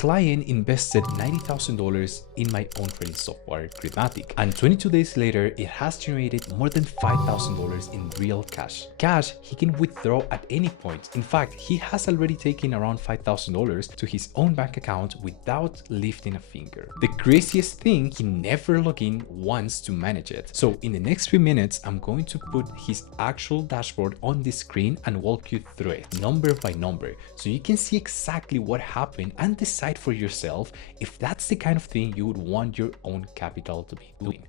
client invested $90,000 in my own trading software, Gridmatic, and 22 days later, it has generated more than $5,000 in real cash. Cash he can withdraw at any point. In fact, he has already taken around $5,000 to his own bank account without lifting a finger. The craziest thing, he never logged in once to manage it. So in the next few minutes, I'm going to put his actual dashboard on the screen and walk you through it, number by number, so you can see exactly what happened and decide for yourself if that's the kind of thing you would want your own capital to be doing.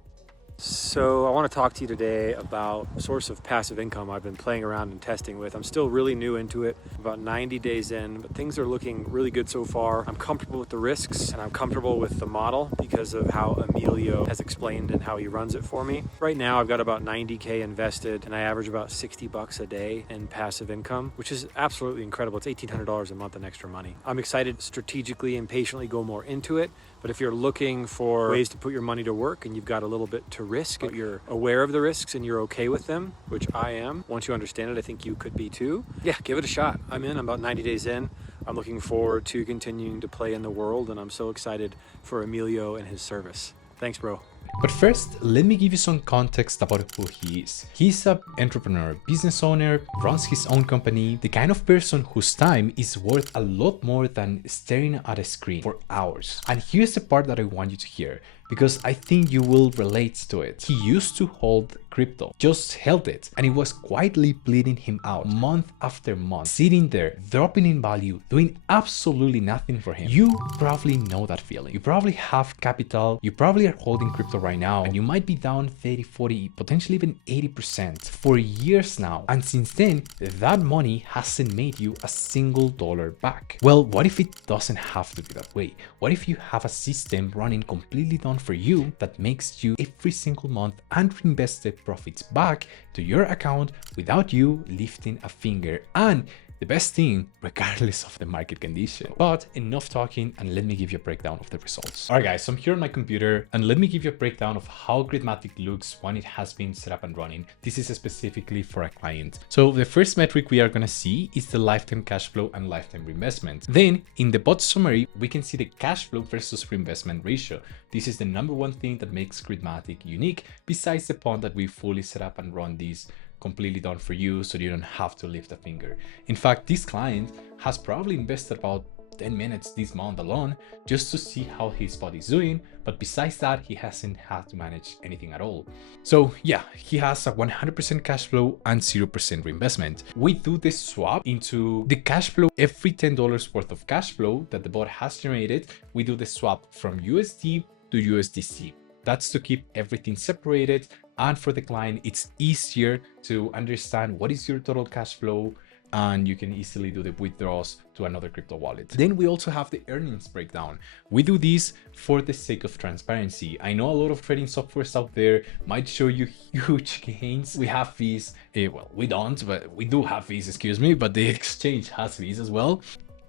So I want to talk to you today about a source of passive income I've been playing around and testing with. I'm still really new into it, about 90 days in, but things are looking really good so far. I'm comfortable with the risks and I'm comfortable with the model because of how Emilio has explained and how he runs it for me. Right now I've got about 90K invested and I average about $60 a day in passive income, which is absolutely incredible. It's $1,800 a month in extra money. I'm excited to strategically and patiently go more into it. But if you're looking for ways to put your money to work and you've got a little bit to risk, you're aware of the risks and you're okay with them, which I am. Once you understand it, I think you could be too. Yeah, give it a shot. I'm about 90 days in. I'm looking forward to continuing to play in the world and I'm so excited for Emilio and his service. Thanks, bro. But first, let me give you some context about who he is. He's an entrepreneur, business owner, runs his own company, the kind of person whose time is worth a lot more than staring at a screen for hours. And here's the part that I want you to hear, because I think you will relate to it. He used to hold crypto, just held it, and it was quietly bleeding him out month after month, sitting there, dropping in value, doing absolutely nothing for him. You probably know that feeling. You probably have capital, you probably are holding crypto right now, and you might be down 30, 40, potentially even 80% for years now. And since then, that money hasn't made you a single dollar back. Well, what if it doesn't have to be that way? What if you have a system running completely done for you that makes you every single month and reinvest the profits back to your account without you lifting a finger? And the best thing, regardless of the market condition. But enough talking and let me give you a breakdown of the results. All right, guys, so I'm here on my computer and let me give you a breakdown of how Gridmatic looks when it has been set up and running. This is specifically for a client. So the first metric we are going to see is the lifetime cash flow and lifetime reinvestment. Then in the bot summary, we can see the cash flow versus reinvestment ratio. This is the number one thing that makes Gridmatic unique, besides the point that we fully set up and run these completely done for you so you don't have to lift a finger. In fact, this client has probably invested about 10 minutes this month alone just to see how his bot is doing, but besides that, he hasn't had to manage anything at all. So yeah, he has a 100% cash flow and 0% reinvestment. We do the swap into the cash flow. Every $10 worth of cash flow that the bot has generated, we do the swap from USD to USDC. That's to keep everything separated, and for the client it's easier to understand what is your total cash flow, and you can easily do the withdrawals to another crypto wallet. Then we also have the earnings breakdown. We do this for the sake of transparency. I know a lot of trading softwares out there might show you huge gains. We have fees. Well, we don't, but we do have fees, excuse me, but the exchange has fees as well.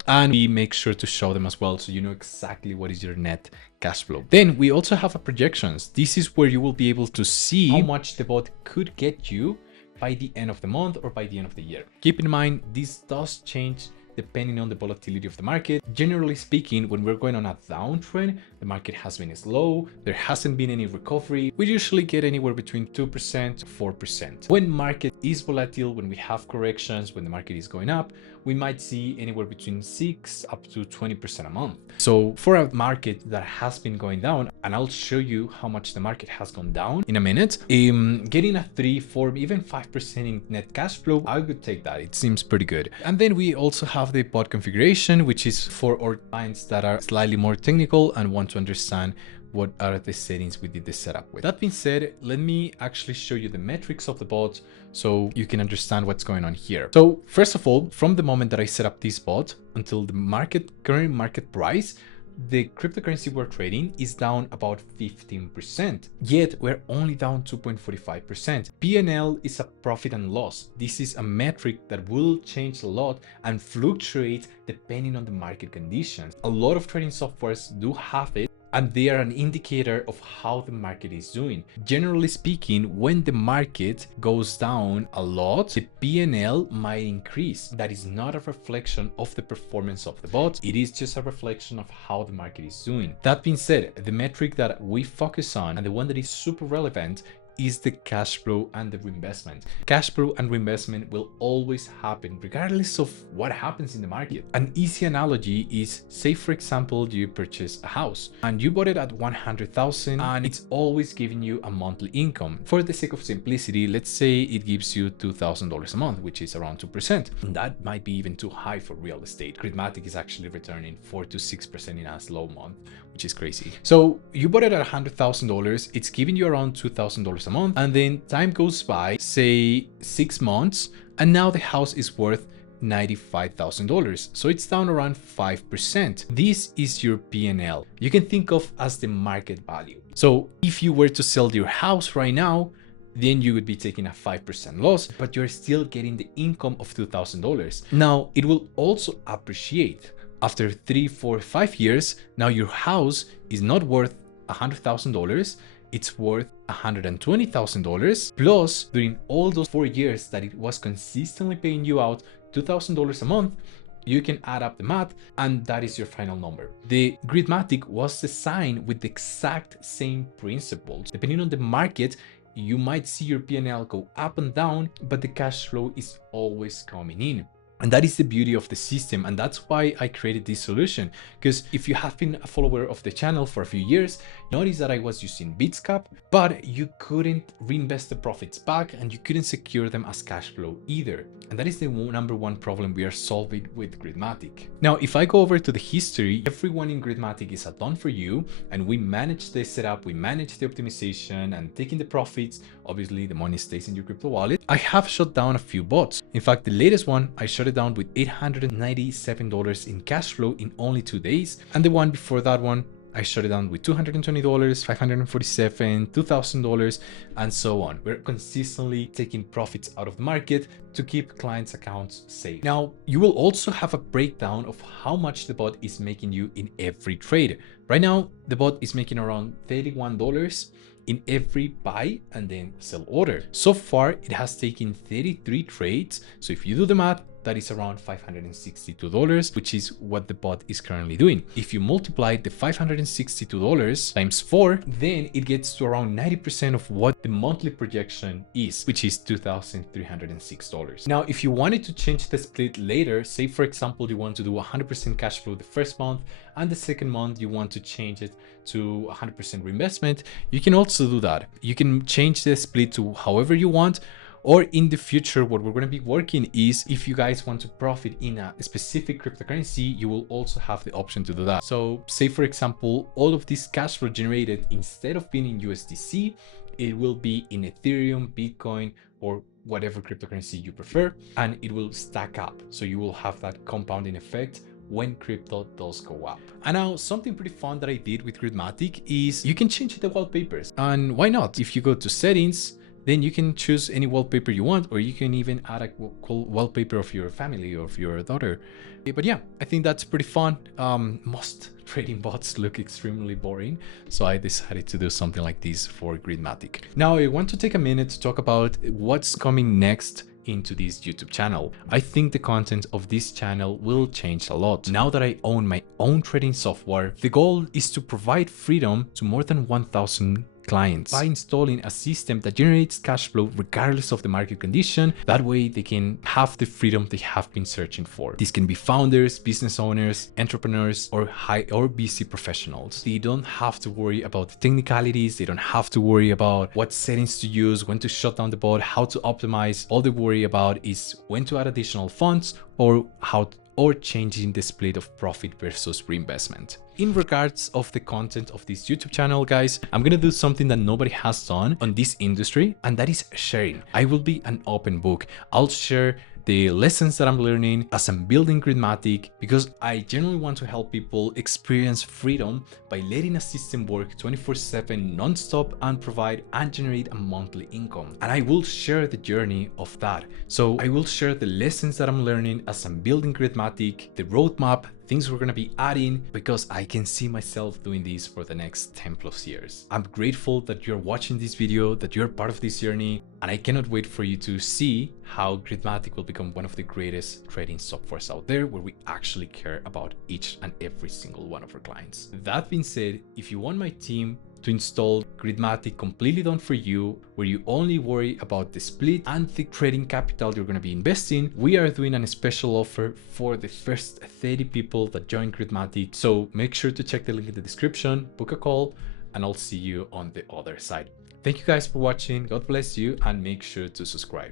And we make sure to show them as well, so you know exactly what is your net cash flow. Then we also have a projections. This is where you will be able to see how much the bot could get you by the end of the month or by the end of the year. Keep in mind, this does change depending on the volatility of the market. Generally speaking, when we're going on a downtrend, the market has been slow, there hasn't been any recovery. We usually get anywhere between 2% to 4%. When market is volatile, when we have corrections, when the market is going up, we might see anywhere between 6 up to 20% a month. So for a market that has been going down, and I'll show you how much the market has gone down in a minute, getting a 3, 4, even 5% in net cash flow, I would take that. It seems pretty good. And then we also have the bot configuration, which is for our clients that are slightly more technical and want to understand what are the settings we did the setup with. That being said, let me actually show you the metrics of the bot so you can understand what's going on here. So first of all, from the moment that I set up this bot until the current market price, the cryptocurrency we're trading is down about 15%, yet we're only down 2.45%. P&L is a profit and loss. This is a metric that will change a lot and fluctuate depending on the market conditions. A lot of trading softwares do have it, and they are an indicator of how the market is doing. Generally speaking, when the market goes down a lot, the P&L might increase. That is not a reflection of the performance of the bot. It is just a reflection of how the market is doing. That being said, the metric that we focus on and the one that is super relevant is the cash flow and the reinvestment. Cash flow and reinvestment will always happen regardless of what happens in the market. An easy analogy is, say for example, you purchase a house and you bought it at 100,000 and it's always giving you a monthly income. For the sake of simplicity, let's say it gives you $2,000 a month, which is around 2%. And that might be even too high for real estate. Gridmatic is actually returning 4 to 6% in a slow month, which is crazy. So you bought it at $100,000, it's giving you around $2,000 a month, and then time goes by, say 6 months, and now the house is worth $95,000. So it's down around 5%. This is your P&L. You can think of as the market value. So if you were to sell your house right now, then you would be taking a 5% loss, but you're still getting the income of $2,000. Now it will also appreciate. After 3, 4, 5 years, now your house is not worth $100,000, it's worth $120,000. Plus, during all those 4 years that it was consistently paying you out $2,000 a month, you can add up the math, and that is your final number. The Gridmatic was designed with the exact same principles. Depending on the market, you might see your P&L go up and down, but the cash flow is always coming in. And that is the beauty of the system, and that's why I created this solution. Because if you have been a follower of the channel for a few years, notice that I was using Bitscap, but you couldn't reinvest the profits back and you couldn't secure them as cash flow either. And that is the number one problem we are solving with Gridmatic. Now, if I go over to the history, everyone in Gridmatic is a done for you, and we manage the setup, we manage the optimization and taking the profits. Obviously, the money stays in your crypto wallet. I have shut down a few bots. In fact, the latest one, I shut it down with $897 in cash flow in only 2 days. And the one before that one, I shut it down with $220, $547, $2,000, and so on. We're consistently taking profits out of the market to keep clients' accounts safe. Now, you will also have a breakdown of how much the bot is making you in every trade. Right now, the bot is making around $31 in every buy and then sell order. So far, it has taken 33 trades. So if you do the math, that is around $562, which is what the bot is currently doing. If you multiply the $562 times 4, then it gets to around 90% of what the monthly projection is, which is $2,306. Now, if you wanted to change the split later, say for example, you want to do 100% cash flow the first month, and the second month you want to change it to 100% reinvestment, you can also do that. You can change the split to however you want. Or in the future, what we're going to be working is, if you guys want to profit in a specific cryptocurrency, you will also have the option to do that. So say for example, all of this cash flow generated, instead of being in USDC, it will be in Ethereum, Bitcoin, or whatever cryptocurrency you prefer, and it will stack up. So you will have that compounding effect when crypto does go up. And now something pretty fun that I did with Gridmatic is you can change the wallpapers. And why not? If you go to settings, then you can choose any wallpaper you want, or you can even add a cool wallpaper of your family or of your daughter. But yeah, I think that's pretty fun. Most trading bots look extremely boring, so I decided to do something like this for Gridmatic. Now I want to take a minute to talk about what's coming next into this YouTube channel. I think the content of this channel will change a lot. Now that I own my own trading software, the goal is to provide freedom to more than 1,000 clients by installing a system that generates cash flow regardless of the market condition. That way they can have the freedom they have been searching for. These can be founders, business owners, entrepreneurs, or high or busy professionals. They don't have to worry about the technicalities. They don't have to worry about what settings to use, when to shut down the bot, how to optimize. All they worry about is when to add additional funds or changing the split of profit versus reinvestment. In regards of the content of this YouTube channel, guys, I'm gonna do something that nobody has done on this industry, and that is sharing. I will be an open book. I'll share the lessons that I'm learning as I'm building Gridmatic, because I genuinely want to help people experience freedom by letting a system work 24/7 non-stop and provide and generate a monthly income. And I will share the journey of that. So I will share the lessons that I'm learning as I'm building Gridmatic, the roadmap, things we're gonna be adding, because I can see myself doing this for the next 10 plus years. I'm grateful that you're watching this video, that you're part of this journey, and I cannot wait for you to see how Gridmatic will become one of the greatest trading softwares out there, where we actually care about each and every single one of our clients. That being said, if you want my team to install Gridmatic completely done for you, where you only worry about the split and the trading capital you're going to be investing, we are doing a special offer for the first 30 people that join Gridmatic. So make sure to check the link in the description, book a call, and I'll see you on the other side. Thank you guys for watching. God bless you, and make sure to subscribe.